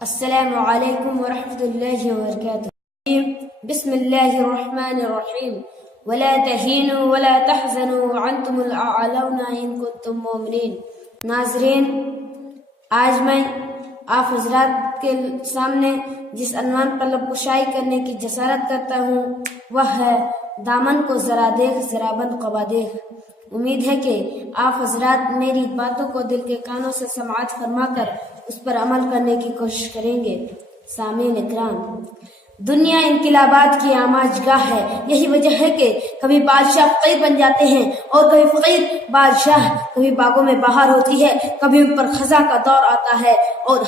السلام علیکم ورحمۃ اللہ وبرکاتہ۔ بسم اللہ الرحمن الرحیم۔ ولا تہینوا ولا تحزنوا وانتم الاعلون ان کنتم مؤمنین۔ ناظرین، آج میں آپ حضرات کے سامنے جس عنوان پر لب کشائی کرنے کی جسارت کرتا ہوں وہ ہے دامن کو ذرا دیکھ ذرا بند قبا دیکھ۔ امید ہے کہ آپ حضرات میری باتوں کو دل کے کانوں سے سماعت فرما کر اس پر عمل کرنے کی کوشش کریں گے۔ سامعین اکرام، دنیا انقلابات کی آماج گاہ ہے۔ یہی وجہ ہے کہ کبھی بادشاہ فقیر بن جاتے ہیں اور کبھی فقیر بادشاہ۔ کبھی باغوں میں بہار ہوتی ہے، کبھی ان پر خزاں کا دور آتا ہے اور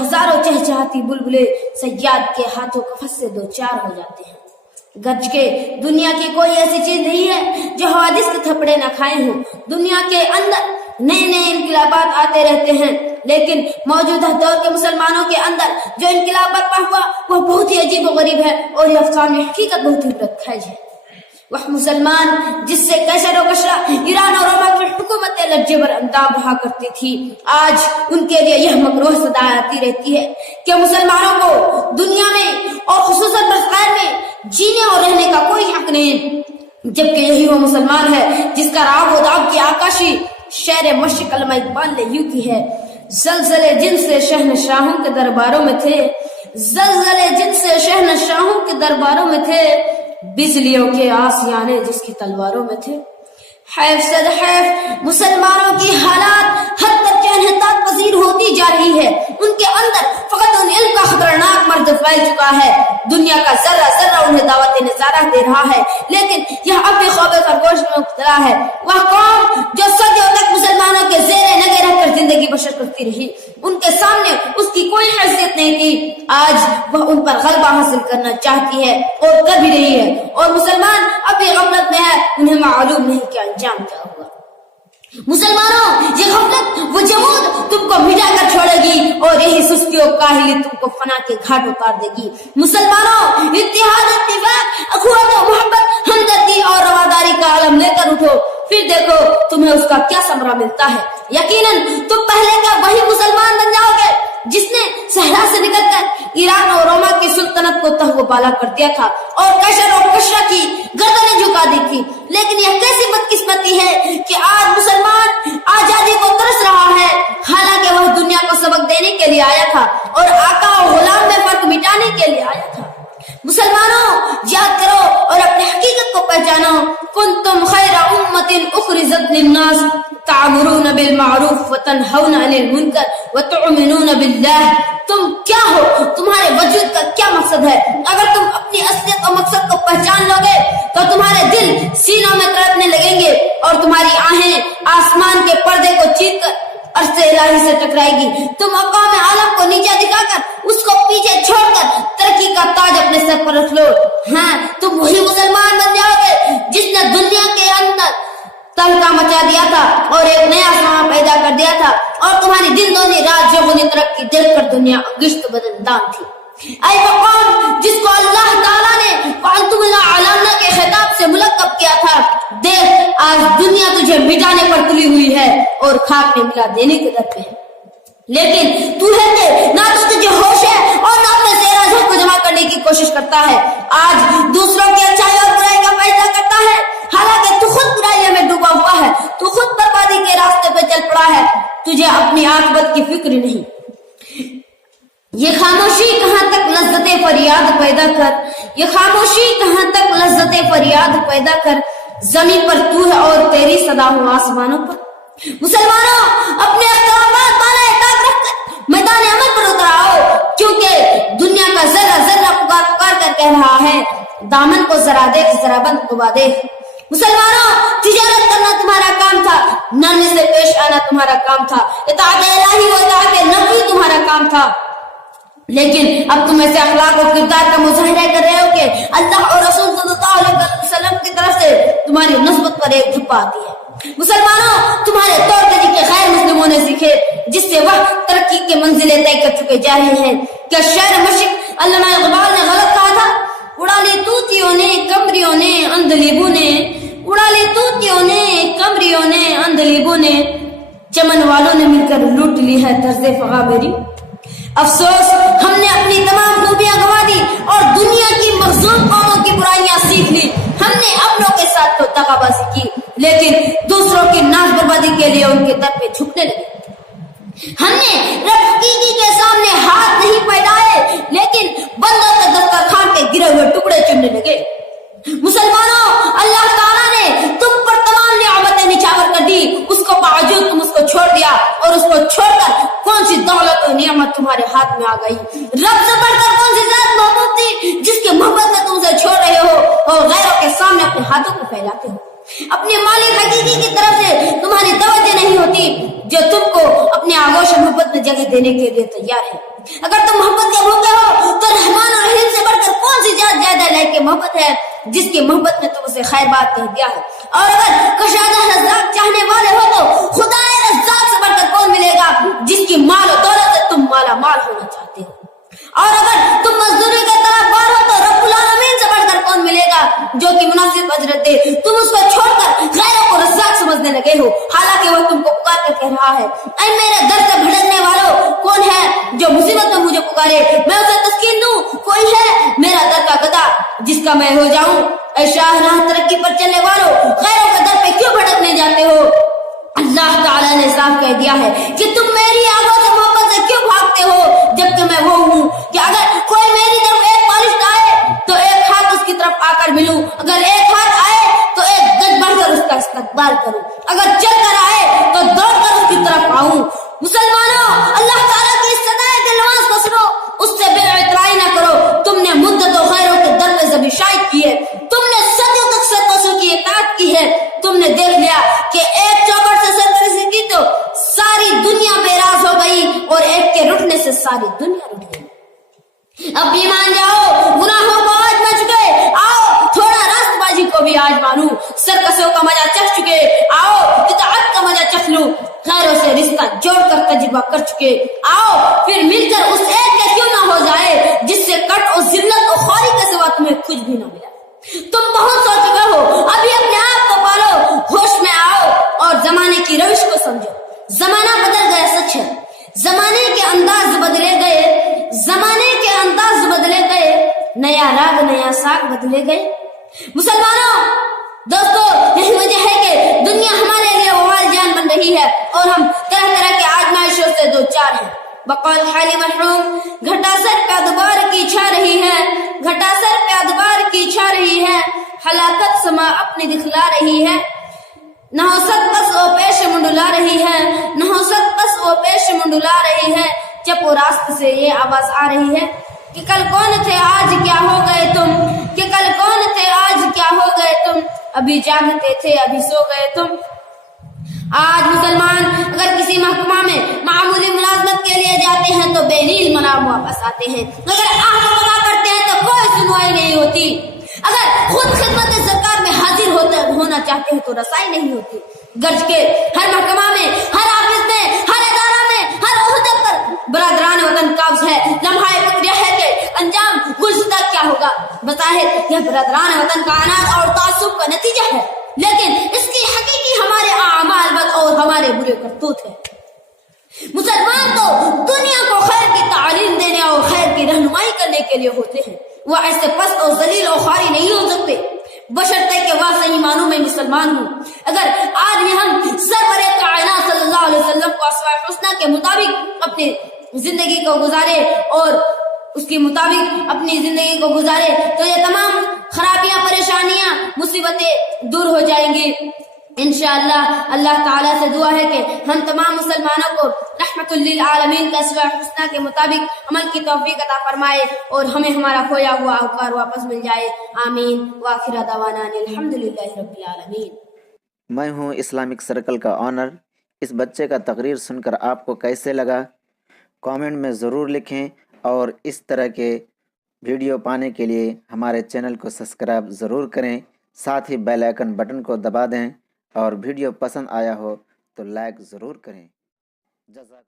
ہزاروں چہچہاتی بلبلے صیاد کے ہاتھوں کفس سے دو چار ہو جاتے ہیں۔ گرج کے دنیا کی کوئی ایسی چیز نہیں ہے جو حوادث کے تھپڑے نہ کھائے ہوں۔ دنیا کے اندر نئے نئے انقلابات آتے رہتے ہیں، لیکن موجودہ دور کے مسلمانوں کے اندر جو انقلاب برپا ہوا وہ بہت ہی عجیب و غریب ہے اور یہ افسانوی حقیقت بہت ہی عبرت خیز ہے۔ وہ مسلمان جس سے کیسر و کشرا ایران اور روما کی حکومتیں لجے بر اندام رہا کرتی تھی، آج ان کے لیے یہ مکروہ صدا آتی رہتی ہے کہ مسلمانوں کو دنیا میں اور خصوصاً بخیر میں جینے اور رہنے کا کوئی حق نہیں، جبکہ یہی وہ مسلمان ہے جس کا راگ و داغ کی آکاشی شعر مشرق علامہ اقبال نے یوں کی ہے: زلزلے جن سے شہنشاہوں کے درباروں میں تھے، زلزلے جن سے شہنشاہوں کے درباروں میں تھے، بجلیوں کے آسیانے جس کی تلواروں میں تھے۔ حیف صد حیف مسلمانوں کی حالات حد تک انحطاط پذیر ہوتی جا رہی ہے۔ ان کے اندر فقط ان علم کا خطرناک مرض پھیل چکا ہے۔ دنیا کا ذرہ ذرہ انہیں دعوت نظارہ دے رہا ہے، لیکن یہ اب بھی خواب خرگوش میں مبتلا ہے۔ وہ قوم جو صدیوں تک مسلمانوں کے زیر نگہ رہ کر زندگی بسر کرتی رہی، ان کے سامنے اس کی کوئی حیثیت نہیں تھی، آج وہ ان پر غلبہ حاصل کرنا چاہتی ہے اور کر بھی رہی ہے، اور مسلمان اب بھی غفلت میں ہے۔ انہیں معلوم نہیں کہ انجام کیا ہوگا۔ مسلمانوں، یہ غفلت وہ جمود تم کو مٹا کر چھوڑے گی اور یہی سستی و کاہلی تم کو فنا کے گھاٹ اتار دے گی۔ مسلمانوں، اتحاد، اتفاق، اخوت و محبت، ہمدردی اور رواداری کا علم لے کر اٹھو، پھر دیکھو تمہیں اس کا کیا ثمرہ ملتا ہے۔ یقیناً تم پہلے کا وہی مسلمان بن جاؤ گے جس نے صحرا سے نکل کر ایران اور روما کی سلطنت کو تہو بالا کر دیا تھا اور کیسر اور کشرا کی گردنیں جھکا دی تھی۔ لیکن یہ کیسی بدقسمتی ہے کہ آج مسلمان آزادی کو ترس رہا ہے، حالانکہ وہ دنیا کو سبق دینے کے لیے آیا تھا اور آقا اور غلام میں فرق مٹانے کے لیے آیا تھا۔ مسلمانوں، یاد کرو اور اپنی حقیقت کو پہچانو۔ کنتم خیر امت اخرجت للناس تعمرون بالمعروف وتنہون عن المنکر وتؤمنون باللہ۔ تم کیا ہو؟ تمہارے وجود کا کیا مقصد ہے؟ اگر تم اپنی اصلیت اور مقصد کو پہچان لو گے تو تمہارے دل سینوں میں تڑپنے لگیں گے اور تمہاری آہیں آسمان کے پردے کو چیر کر عرش الہی سے ٹکرائے گی۔ تم مقام عالم کو نیچے دکھا کر اس کو پیچھے چھوڑ کر ترقی کا تاج اپنے سر پر رکھ لو۔ ہاں، تم وہی مسلمان بن جاؤ گے جس نے دنیا کے اندر تہلکہ مچا دیا تھا اور ایک نیا سما پیدا کر دیا تھا، اور تمہاری دن دونی رات چوگنی ترقی دیکھ کر دنیا گشت بدن دان تھی۔ اے وہ قوم جس کو اللہ تعالیٰ نے وَأَنْتُمُ الْأَعْلَوْنَ کے خطاب سے ملقب کیا تھا، دیکھ آج دنیا تجھے مٹانے پر تلی ہوئی ہے اور خاک میں ملا دینے کے در پہ ہے، لیکن تو ہے کہ نہ تو تجھے ہوش ہے اور نہ اپنے زیر ذہن کو جمع کرنے کی کوشش کرتا ہے۔ آج دوسروں کی اچھائی اور برائی کا فیصلہ کرتا ہے، حالانکہ تو خود برائیوں میں ڈوبا ہوا ہے، تو خود بربادی کے راستے پہ چل پڑا ہے، تجھے اپنی عاقبت کی فکر نہیں۔ یہ خاموشی کہاں تک لذت فریاد پیدا کر، یہ خاموشی کہاں تک لذت فریاد پیدا کر، زمین پر تو ہے اور تیری صدا ہو آسمانوں پر۔ مسلمانوں، اپنے اختلافات بالائے طاق رکھ کر میدان عمل پر اتر آؤ، کیونکہ دنیا کا ذرہ ذرہ پکار کر کہہ رہا ہے: دامن کو ذرا دیکھ ذرا بند قبا دیکھ۔ مسلمانوں، تجارت کرنا تمہارا کام تھا، نرمی سے پیش آنا تمہارا کام تھا، اطاعت الہی و اطاعت نبی تمہارا کام تھا، لیکن اب تم ایسے اخلاق و کردار کا مظاہرہ کر رہے ہو کہ اللہ اور رسول صلی اللہ علیہ وسلم کی طرف سے تمہاری نسبت پر ایک دھپا آتی ہے۔ مسلمانوں، تمہارے طور طریقے غیر مسلموں نے سیکھے جس سے وہ ترقی کے منزلیں طے کر چکے جا رہے ہیں۔ کیا شعر مشرق علامہ اقبال نے غلط کہا تھا؟ اڑا لی طوطیوں نے کمریوں نے اندلیبوں نے، اڑا لی طوطیوں نے کمریوں نے اندلیبوں نے، چمن والوں نے مل کر لوٹ لی ہے طرز فغا میری۔ افسوس ہم نے اپنی تمام خوبیاں گنوا دی اور دنیا کی مخزون قوموں کی برائیاں سیکھ لی. ہم نے اپنوں کے ساتھ تو دغا بازی کی لیکن دوسروں کی ناز بربادی کے لیے ان کے در پہ جھکنے لگے. ہم نے رب حقیقی کے سامنے ہاتھ نہیں پھیلائے لیکن بندوں کے دسترخوان کے گرے ہوئے ٹکڑے چننے لگے. مسلمانوں، اللہ تعالیٰ نے تم پر تمام نعمتیں نچھاور کر دی، اس کو باوجود تم اس کو چھوڑ دیا اور اس کو چھوڑ کر کون سی دولت و نعمت تمہارے ہاتھ میں آ گئی؟ رب سے بڑھ کر کون سی ذات محبوب تھی جس کے محبت میں تم سے چھوڑ رہے ہو اور غیروں کے سامنے اپنے ہاتھوں کو پھیلاتے ہو؟ اپنے مالک حقیقی کی طرف سے تمہاری توجہ نہیں ہوتی جو تم کو اپنے آغوش محبت میں جگہ دینے کے لیے تیار ہے. اگر تم محبت کے بھوکے ہو تو رحمان اور رحیم سے بڑھ کر کون سی زیادہ لائق کی محبت ہے جس کی محبت میں تم اسے خیر بات کہہ دیا ہے؟ اور اگر کشادہ رزاق چاہنے والے ہو تو خدا رزاق سے بڑھ کر کون ملے گا جس کی مال و دولت سے تم مالا مال ہونا چاہتے ہو؟ اور اگر تم مزدوری کے طرف بار ہو تو رب العالمین سے بڑھ کر کون ملے گا جو کہ مناسب اجرت دے؟ تم اس کو چھوڑ کر غیروں کو رزاق سمجھنے لگے ہو حالانکہ وہ تم کو پکار کر کہہ رہا ہے اے میرے در سے بھٹکنے والوں، کون ہے جو مصیبت میں مجھے پکارے، میں اسے تسکین دوں؟ کوئی ہے میرا در کا گدا جس کا میں ہو جاؤں؟ اے شاہ راہ ترقی پر چلنے والوں، غیروں کے در پہ کیوں بھٹکنے جاتے ہو؟ اللہ تعالیٰ نے صاف کہہ دیا ہے کہ تم میری آگوں سے محبت سے کیوں بھاگتے ہو جبکہ میں وہ ہوں کہ اگر کوئی میری طرف ایک بالشت آئے تو ایک ہاتھ اس کی طرف آ کر ملوں، اگر ایک ہاتھ آئے تو ایک گز بڑھ کر اس کا استقبال کروں، اگر چل کر آئے تو دوڑ کر اس کی طرف آؤں. مسلمانوں، اللہ تعالیٰ کی اس صدائے دلواز کو سنو، اس سے بے اعترائی نہ کرو. تم نے مدت و خیروں کے در میں زبی شاید کی ہے، تم نے صدیوں تک سرکشوں کی اطاعت کی ہے. تم نے دیکھ لیا کہ ایک چوکٹ سے سرکشی کی تو ساری دنیا بے راز ہو گئی اور ایک کے رٹنے سے ساری دنیا رٹ گئی. اب بھی مان جاؤ، گناہوں کو آج نہ چکے، آؤ تھوڑا راست بازی کو بھی آج مانو. سرکشوں کا مزہ چکھ چکے، آؤ اطاعت کا مزہ چکھ لو. خیروں سے رشتہ جوڑ کر تجربہ کر چکے، آؤ پھر مل کر اس ایک کے کیوں نہ ہو جائے جس سے کٹ اور ذلت اور خواری کے سوا تمہیں کچھ بھی نہ ملا. تم بہت سو چکے ہو، ابھی اپنے آپ کو پالو، ہوش میں آؤ اور زمانے کی روش کو سمجھو. زمانہ بدل گیا، سچ ہے، زمانے کے انداز بدلے گئے، زمانے کے انداز بدلے گئے، نیا راگ نیا ساگ بدلے گئے. مسلمانوں، دوستو، یہی وجہ ہے کہ دنیا ہمارے لیے وبال جان بن رہی ہے اور ہم طرح طرح کے آزمائشوں سے دو چار ہیں. بقول حال محروم، گھٹا سر پہ دوبار کی چھا رہی ہے، گھٹا سر پہ دوبار کی چھا رہی ہے، ہلاکت سما اپنی دکھلا رہی ہے. نحوست پس وہ پیش منڈلا رہی ہے، نحوست پس وہ پیش منڈلا رہی ہے. چپ و راست سے یہ آواز آ رہی ہے کہ کل کون تھے آج کیا ہو گئے تم، کہ کل کون تھے آج کیا ہو گئے تم، ابھی جاگتے تھے ابھی سو گئے تم. آج مسلمان اگر کسی محکمہ میں معمولی ملازمت کے لیے جاتے ہیں تو بے نیل منام واپس آتے ہیں، اگر آہ وغیرہ کرتے ہیں تو کوئی سنوائی نہیں ہوتی، اگر خود خدمت سرکار میں حاضر ہونا چاہتے ہیں تو رسائی نہیں ہوتی. گرج کے ہر محکمہ میں، ہر آفس میں، ہر ادارہ میں، ہر عہدے پر برادران وطن قابض ہے. لمحہ فکر ہے کہ انجام گزشتہ کیا ہوگا. بظاہر یہ برادران وطن کا عناد اور تعصب کا نتیجہ ہے لیکن اس کی حقیقی ہمارے اعمال بد اور ہمارے برے کرتوت ہے. مسلمان تو دنیا کو خیر کی تعلیم دینے اور خیر کی رہنمائی کرنے کے لیے ہوتے ہیں، وہ ایسے پست اور ذلیل اور خواری نہیں ہو سکتے بشرطے کہ وہ صحیح معنوں میں مسلمان ہوں. اگر آج بھی ہم سرور کائنات صلی اللہ علیہ وسلم کو اسوہ حسنہ کے مطابق اپنی زندگی کو گزارے اور اس کے مطابق اپنی زندگی کو گزارے تو یہ تمام خرابیاں، پریشانیاں، مصیبتیں دور ہو جائیں گی انشاءاللہ. اللہ تعالیٰ سے دعا ہے کہ ہم تمام مسلمانوں کو رحمت للعالمین کا اسوہ حسنہ کے مطابق عمل کی توفیق عطا فرمائے اور ہمیں ہمارا کھویا ہوا اوقار واپس مل جائے. آمین. وآخر دعوانا الحمدللہ رب العالمین. میں ہوں اسلامک سرکل کا آنر. اس بچے کا تقریر سن کر آپ کو کیسے لگا؟ کامنٹ میں ضرور لکھیں اور اس طرح کے ویڈیو پانے کے لیے ہمارے چینل کو سبسکرائب ضرور کریں، ساتھ ہی بیل آئیکن بٹن کو دبا دیں اور ویڈیو پسند آیا ہو تو لائک ضرور کریں. جزاک